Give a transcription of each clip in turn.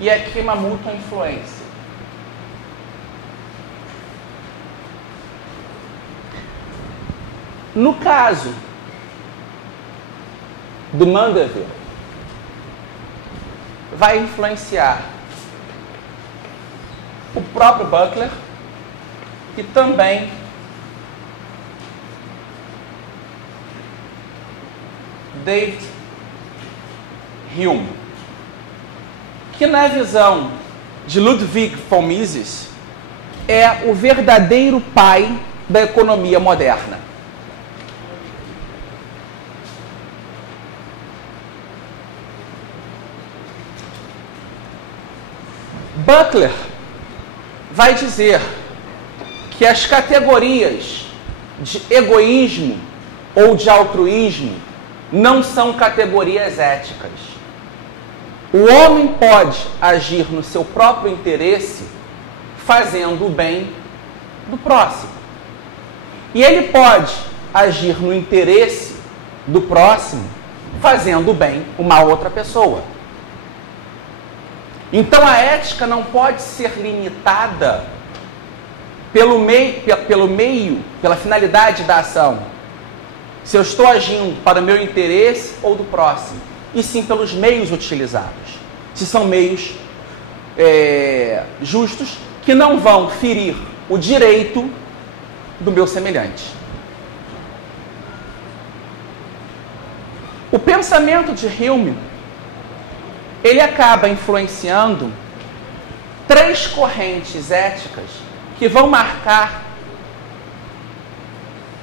e aqui uma mútua influência. No caso do Mandeville, vai influenciar o próprio Buckler e também David Hume, que na visão de Ludwig von Mises é o verdadeiro pai da economia moderna. Buckler vai dizer que as categorias de egoísmo ou de altruísmo não são categorias éticas. O homem pode agir no seu próprio interesse fazendo o bem do próximo. E ele pode agir no interesse do próximo fazendo o bem uma outra pessoa. Então a ética não pode ser limitada pela finalidade da ação. Se eu estou agindo para o meu interesse ou do próximo, e sim pelos meios utilizados. Se são meios justos que não vão ferir o direito do meu semelhante. O pensamento de Hume ele acaba influenciando 3 correntes éticas que vão marcar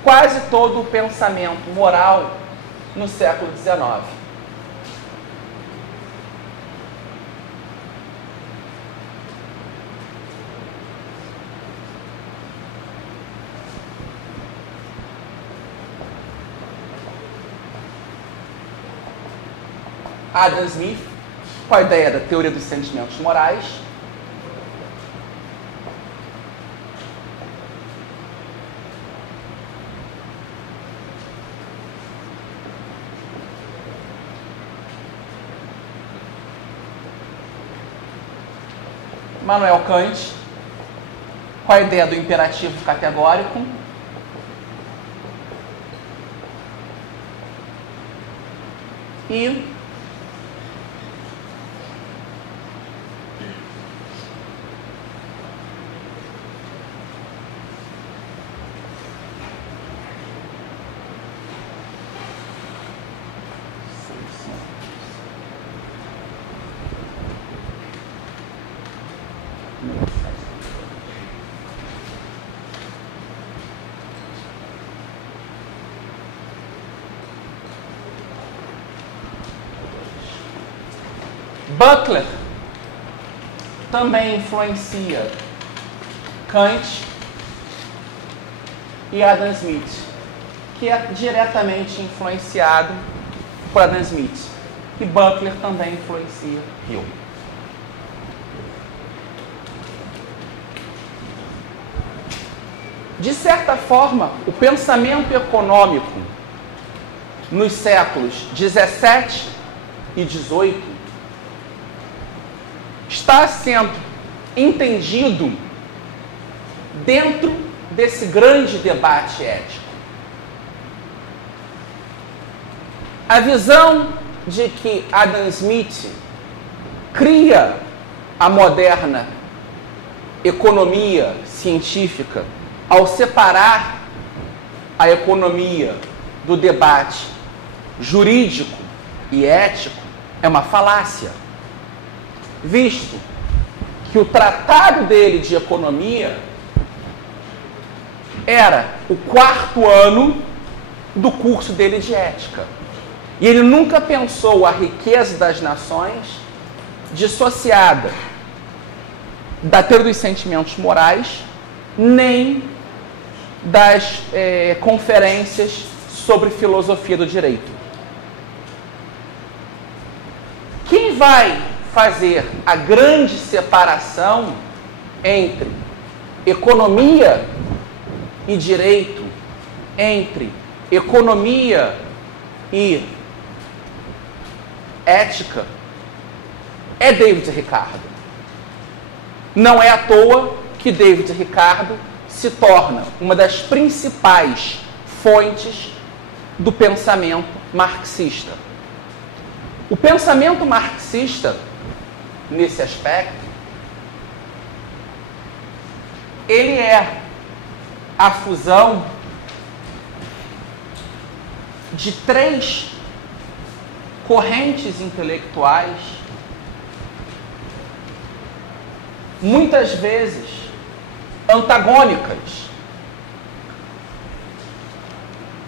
quase todo o pensamento moral no século XIX. Adam Smith, com a ideia da teoria dos sentimentos morais. Immanuel Kant, com a ideia do imperativo categórico. E Buckler também influencia Kant e Adam Smith, que é diretamente influenciado por Adam Smith. E Buckler também influencia Hume. De certa forma, o pensamento econômico nos séculos 17 e 18 está sendo entendido dentro desse grande debate ético. A visão de que Adam Smith cria a moderna economia científica ao separar a economia do debate jurídico e ético é uma falácia, visto que o tratado dele de economia era o 4º ano do curso dele de ética. E ele nunca pensou a riqueza das nações dissociada da teoria dos sentimentos morais, nem das conferências sobre filosofia do direito. Quem vai fazer a grande separação entre economia e direito, entre economia e ética, é David Ricardo. Não é à toa que David Ricardo se torna uma das principais fontes do pensamento marxista. O pensamento marxista, nesse aspecto, ele é a fusão de três correntes intelectuais, muitas vezes antagônicas.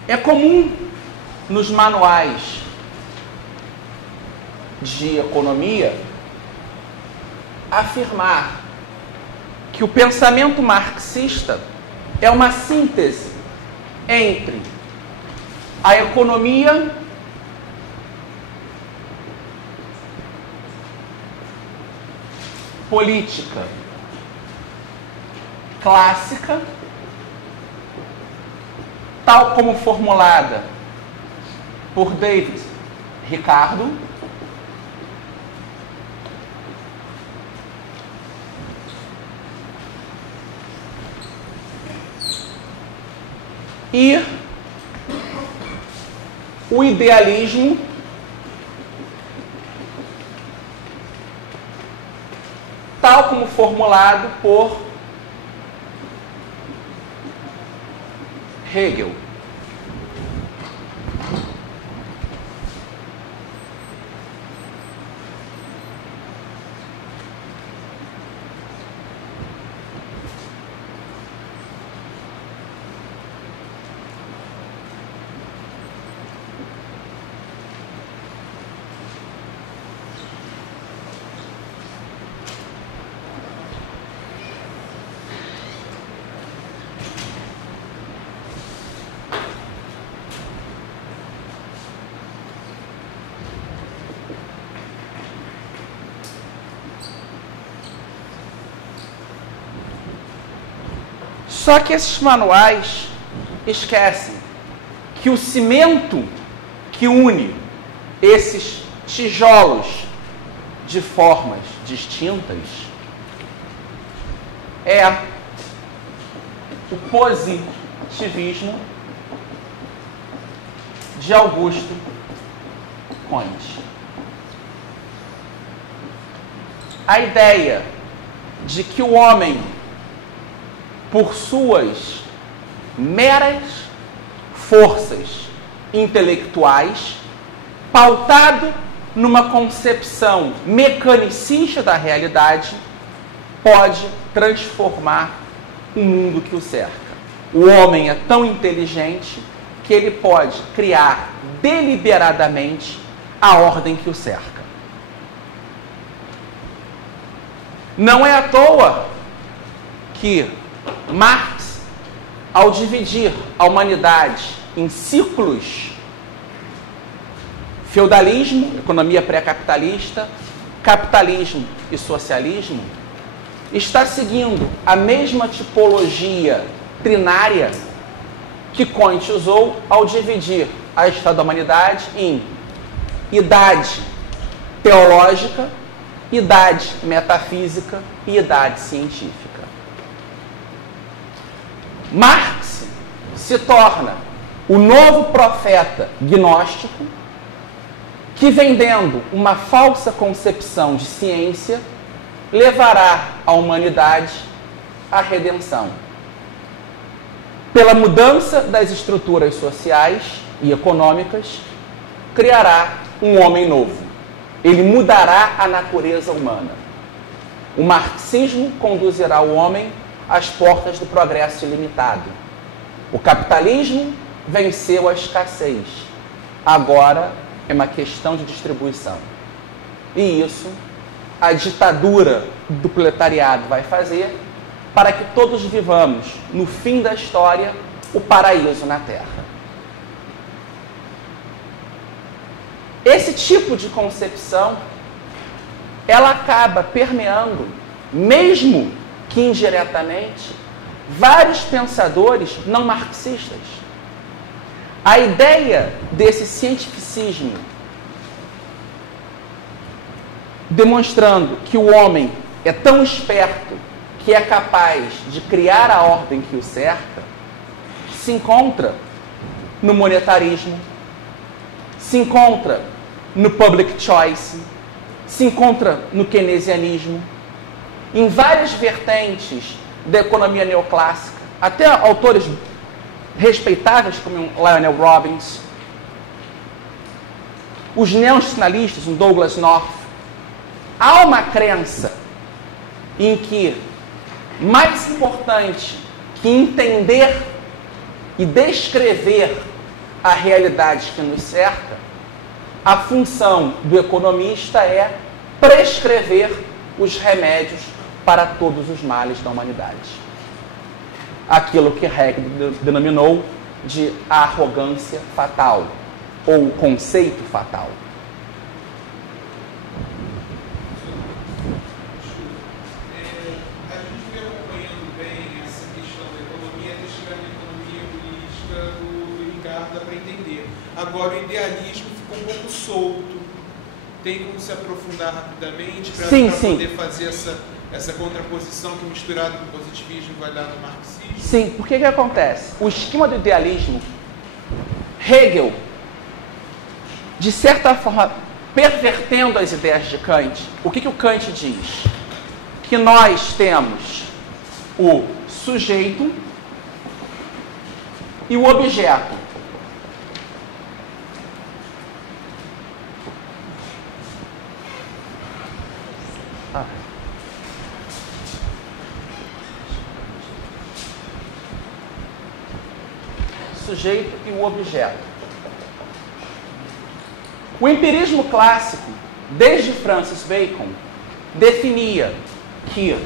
É comum nos manuais de economia afirmar que o pensamento marxista é uma síntese entre a economia política clássica, tal como formulada por David Ricardo, e o idealismo tal como formulado por Hegel. Só que esses manuais esquecem que o cimento que une esses tijolos de formas distintas é o positivismo de Augusto Comte. A ideia de que o homem, por suas meras forças intelectuais, pautado numa concepção mecanicista da realidade, pode transformar o mundo que o cerca. O homem é tão inteligente que ele pode criar deliberadamente a ordem que o cerca. Não é à toa que Marx, ao dividir a humanidade em ciclos, feudalismo, economia pré-capitalista, capitalismo e socialismo, está seguindo a mesma tipologia trinária que Comte usou ao dividir a história da humanidade em idade teológica, idade metafísica e idade científica. Marx se torna o novo profeta gnóstico que, vendendo uma falsa concepção de ciência, levará a humanidade à redenção. Pela mudança das estruturas sociais e econômicas, criará um homem novo. Ele mudará a natureza humana. O marxismo conduzirá o homem às portas do progresso ilimitado. O capitalismo venceu a escassez. Agora é uma questão de distribuição. E isso a ditadura do proletariado vai fazer para que todos vivamos, no fim da história, o paraíso na Terra. Esse tipo de concepção, ela acaba permeando, mesmo que indiretamente, vários pensadores não marxistas. A ideia desse cientificismo demonstrando que o homem é tão esperto que é capaz de criar a ordem que o cerca, se encontra no monetarismo, se encontra no public choice, se encontra no keynesianismo, em várias vertentes da economia neoclássica, até autores respeitáveis como Lionel Robbins, os neonacionalistas, um Douglass North. Há uma crença em que mais importante que entender e descrever a realidade que nos cerca, a função do economista é prescrever os remédios para todos os males da humanidade. Aquilo que Hegel denominou de arrogância fatal, ou conceito fatal. A gente vem acompanhando bem essa questão da economia, até chegar na economia política do Ricardo, dá para entender. Agora, o idealismo ficou um pouco solto. Tem como se aprofundar rapidamente para poder fazer essa contraposição que, misturado com o positivismo, vai dar no marxismo? Sim, porque que acontece? O esquema do idealismo, Hegel, de certa forma, pervertendo as ideias de Kant, o que o Kant diz? Que nós temos o sujeito e o objeto. Sujeito e o objeto. O empirismo clássico, desde Francis Bacon, definia que,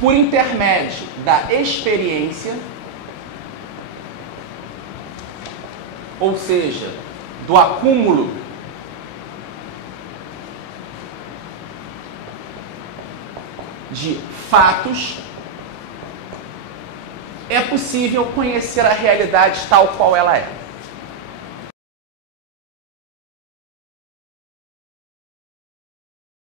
por intermédio da experiência, ou seja, do acúmulo de fatos, é possível conhecer a realidade tal qual ela é.